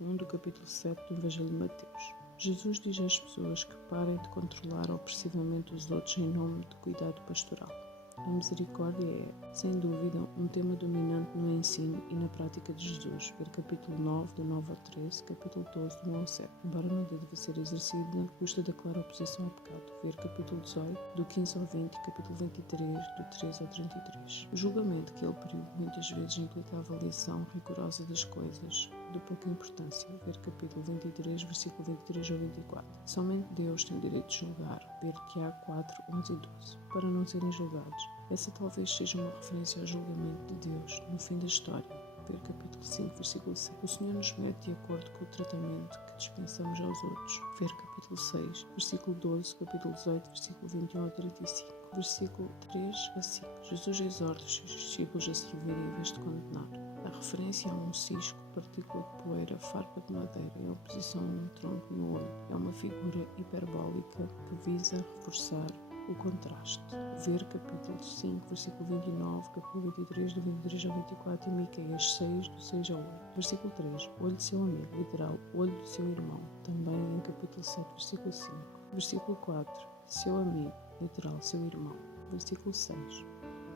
capítulo 1 do capítulo 7 do Evangelho de Mateus. Jesus diz às pessoas que parem de controlar opressivamente os outros em nome de cuidado pastoral. A misericórdia é, sem dúvida, um tema dominante no ensino e na prática de Jesus. Ver capítulo 9, do 9 ao 13, capítulo 12, do 1 ao 7. Embora não deva ser exercida, custa da clara oposição ao pecado. Ver capítulo 18, do 15 ao 20, capítulo 23, do 13 ao 33. O julgamento que ele pediu muitas vezes implica a avaliação rigorosa das coisas, de pouca importância. Ver capítulo 23, versículo 23 ao 24. Somente Deus tem o direito de julgar. Ver Tiago 4, 11 e 12. Para não serem julgados. Essa talvez seja uma referência ao julgamento de Deus no fim da história. Ver capítulo 5, versículo 7. O Senhor nos mete de acordo com o tratamento que dispensamos aos outros. Ver capítulo 6, versículo 12, capítulo 18, versículo 21 ao 35. Versículo 3 a 5. Jesus exorta os seus discípulos a se ouvir em vez de condenar. A referência a um cisco, partícula de poeira, farpa de madeira em oposição a um tronco no olho. É uma figura hiperbólica que visa reforçar o contraste. Ver capítulo 5, versículo 29, capítulo 23, do 23 ao 24 e Miqueias 6, do 6 ao 8. Versículo 3, olho de seu amigo, literal, olho do seu irmão, também em capítulo 7, versículo 5. Versículo 4, seu amigo, literal, seu irmão. Versículo 6.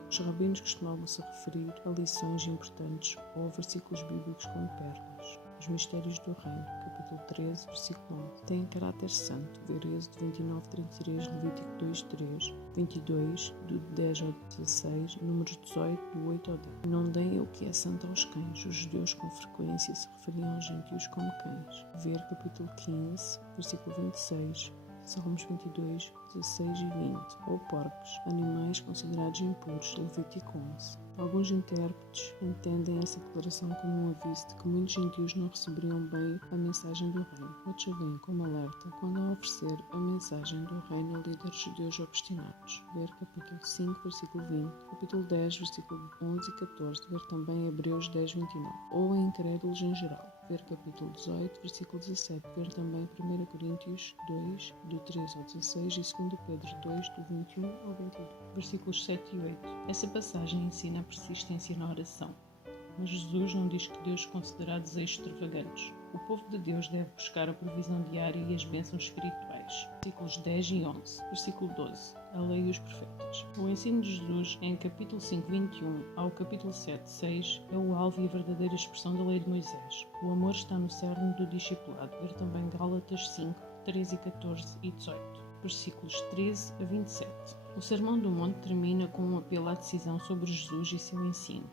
Os rabinos costumavam se referir a lições importantes ou a versículos bíblicos como pérolas. Os mistérios do reino, capítulo 13, versículo 11, têm caráter santo. Ver Êxodo 29, 33, Levítico 2, 3, 22, do 10 ao 16, Números 18, do 8 ao 10. Não deem o que é santo aos cães. Os judeus com frequência se referiam aos gentios como cães. Ver capítulo 15, versículo 26, Salmos 22, 16 e 20, ou porcos, animais considerados impuros, Levítico 11. Alguns intérpretes entendem essa declaração como um aviso de que muitos gentios não receberiam bem a mensagem do reino. Outros veem como alerta quando a oferecer a mensagem do reino a líderes judeus obstinados. Ver capítulo 5, versículo 20, capítulo 10, versículo 11 e 14, ver também Hebreus 10, 29, ou a incrédulos em geral. Ver capítulo 18, versículo 17, ver também 1 Coríntios 2, do 13 ao 16 e 2 Pedro 2, do 21 ao 22, versículos 7 e 8. Essa passagem ensina a persistência na oração, mas Jesus não diz que Deus considera desejos extravagantes. O povo de Deus deve buscar a provisão diária e as bênçãos espirituais. Versículos 10 e 11. Versículo 12. A lei e os profetas. O ensino de Jesus, em capítulo 5, 21 ao capítulo 7, 6, é o alvo e a verdadeira expressão da lei de Moisés. O amor está no cerne do discipulado. Ver também Gálatas 5, 13 e 14 e 18. Versículos 13 a 27. O Sermão do Monte termina com um apelo à decisão sobre Jesus e seu ensino.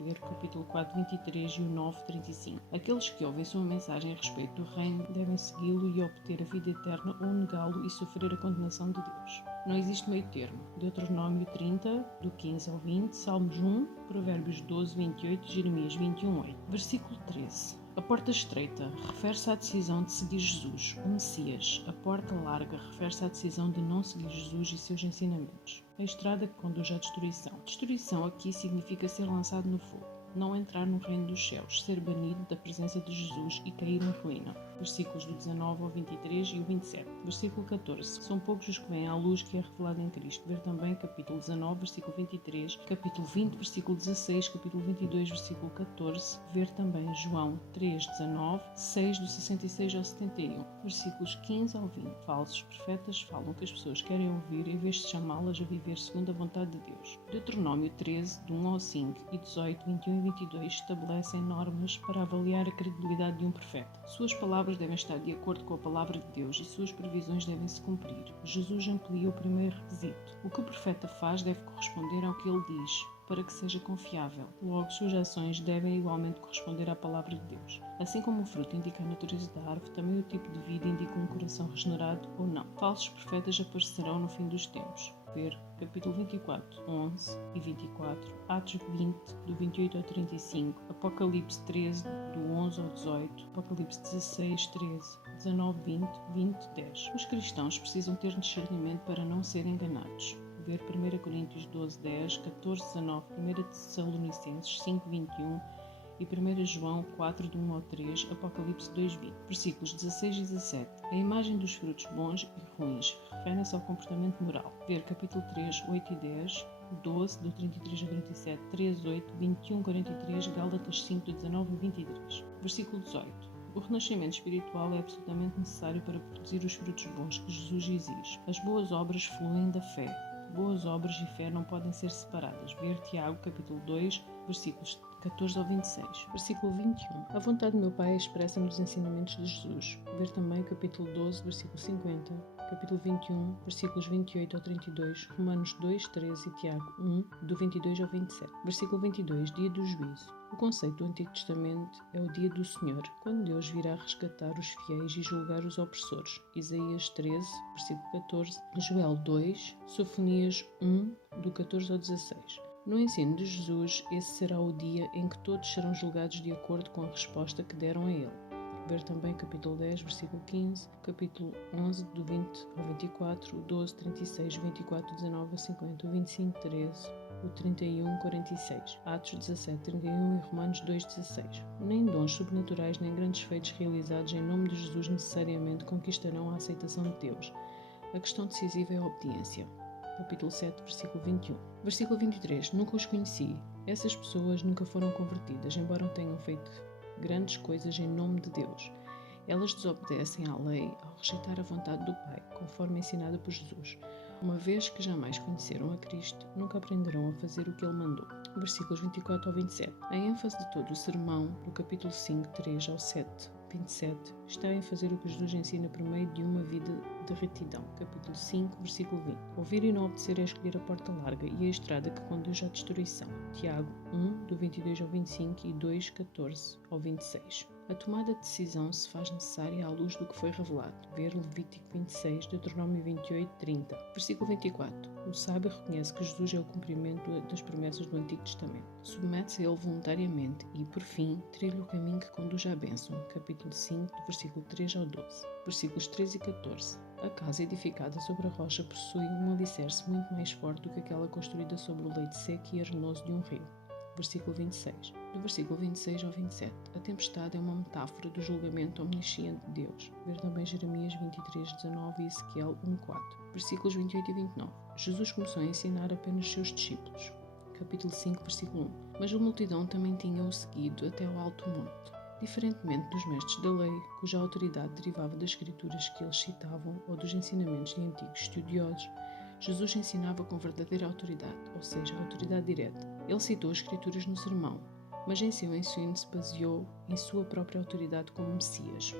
Ver capítulo 4, 23 e o 9, 35. Aqueles que ouvem sua mensagem a respeito do reino devem segui-lo e obter a vida eterna ou negá-lo e sofrer a condenação de Deus. Não existe meio termo. Deuteronômio 30, do 15 ao 20, Salmos 1, Provérbios 12, 28 e Jeremias 21, 8. Versículo 13. A porta estreita refere-se à decisão de seguir Jesus, o Messias. A porta larga refere-se à decisão de não seguir Jesus e seus ensinamentos. A estrada que conduz à destruição. Destruição aqui significa ser lançado no fogo, não entrar no reino dos céus, ser banido da presença de Jesus e cair na ruína. Versículos do 19 ao 23 e o 27. Versículo 14. São poucos os que vêm à luz que é revelada em Cristo. Ver também capítulo 19, versículo 23, capítulo 20, versículo 16, capítulo 22, versículo 14. Ver também João 3, 19, 6 do 66 ao 71. Versículos 15 ao 20. Falsos profetas falam que as pessoas querem ouvir em vez de chamá-las a viver segundo a vontade de Deus. Deuteronômio 13, do 1 ao 5 e 18, 21 e 22 estabelecem normas para avaliar a credibilidade de um profeta. Suas palavras devem estar de acordo com a palavra de Deus e suas previsões devem se cumprir. Jesus amplia o primeiro requisito. O que o profeta faz deve corresponder ao que ele diz, para que seja confiável. Logo, suas ações devem igualmente corresponder à palavra de Deus. Assim como o fruto indica a natureza da árvore, também o tipo de vida indica um coração regenerado ou não. Falsos profetas aparecerão no fim dos tempos. Ver capítulo 24, 11 e 24, Atos 20, do 28 ao 35, Apocalipse 13, do 11 ao 18, Apocalipse 16, 13, 19, 20, 20, 10. Os cristãos precisam ter discernimento para não serem enganados. Ver 1 Coríntios 12, 10, 14, 19, 1 Tessalonicenses 5, 21 e 1 João 4, do 1 ao 3, Apocalipse 2, 20. Versículos 16 e 17. A imagem dos frutos bons e ruins referem-se ao comportamento moral. Ver capítulo 3, 8 e 10, 12, do 33 ao 37, 3, 8, 21, 43, Gálatas 5, do 19 ao 23. Versículo 18. O renascimento espiritual é absolutamente necessário para produzir os frutos bons que Jesus exige. As boas obras fluem da fé. Boas obras e fé não podem ser separadas. Ver Tiago, capítulo 2, versículos 14 ao 26. Versículo 21. A vontade do meu Pai é expressa nos ensinamentos de Jesus. Ver também capítulo 12, versículo 50, capítulo 21, versículos 28 ao 32, Romanos 2, 13 e Tiago 1, do 22 ao 27. Versículo 22. Dia do juízo. O conceito do Antigo Testamento é o dia do Senhor, quando Deus virá resgatar os fiéis e julgar os opressores. Isaías 13, versículo 14, Joel 2, Sofonias 1, do 14 ao 16. No ensino de Jesus, esse será o dia em que todos serão julgados de acordo com a resposta que deram a ele. Ver também capítulo 10, versículo 15, capítulo 11, do 20 ao 24, o 12, 36, 24, 19 a 50, o 25, 13, o 31, 46, Atos 17, 31 e Romanos 2, 16. Nem dons sobrenaturais nem grandes feitos realizados em nome de Jesus necessariamente conquistarão a aceitação de Deus. A questão decisiva é a obediência. Capítulo 7, versículo 21. Versículo 23. Nunca os conheci. Essas pessoas nunca foram convertidas, embora tenham feito grandes coisas em nome de Deus. Elas desobedecem à lei ao rejeitar a vontade do Pai, conforme ensinada por Jesus. Uma vez que jamais conheceram a Cristo, nunca aprenderão a fazer o que Ele mandou. Versículos 24 ao 27. A ênfase de todo o sermão, do capítulo 5, 3 ao 7, 27, está em fazer o que Jesus ensina por meio de uma vida de retidão. Capítulo 5, versículo 20. Ouvir e não obedecer é escolher a porta larga e a estrada que conduz à destruição. Tiago 1, do 22 ao 25 e 2, 14 ao 26. A tomada de decisão se faz necessária à luz do que foi revelado. Ver Levítico 26, Deuteronômio 28, 30. Versículo 24. O sábio reconhece que Jesus é o cumprimento das promessas do Antigo Testamento. Submete-se a ele voluntariamente e, por fim, trilha o caminho que conduz à bênção. Capítulo 5, do versículo 3 ao 12. Versículos 13 e 14. A casa edificada sobre a rocha possui um alicerce muito mais forte do que aquela construída sobre o leito seco e arenoso de um rio. Versículo 26. Do versículo 26 ao 27. A tempestade é uma metáfora do julgamento omnisciente de Deus. Ver também Jeremias 23, 19 e Ezequiel 1, 4. Versículos 28 e 29. Jesus começou a ensinar apenas seus discípulos. Capítulo 5, versículo 1. Mas a multidão também tinha-o seguido até ao alto monte. Diferentemente dos mestres da lei, cuja autoridade derivava das escrituras que eles citavam ou dos ensinamentos de antigos estudiosos, Jesus ensinava com verdadeira autoridade, ou seja, autoridade direta. Ele citou as escrituras no sermão, mas em seu ensino se baseou em sua própria autoridade como Messias.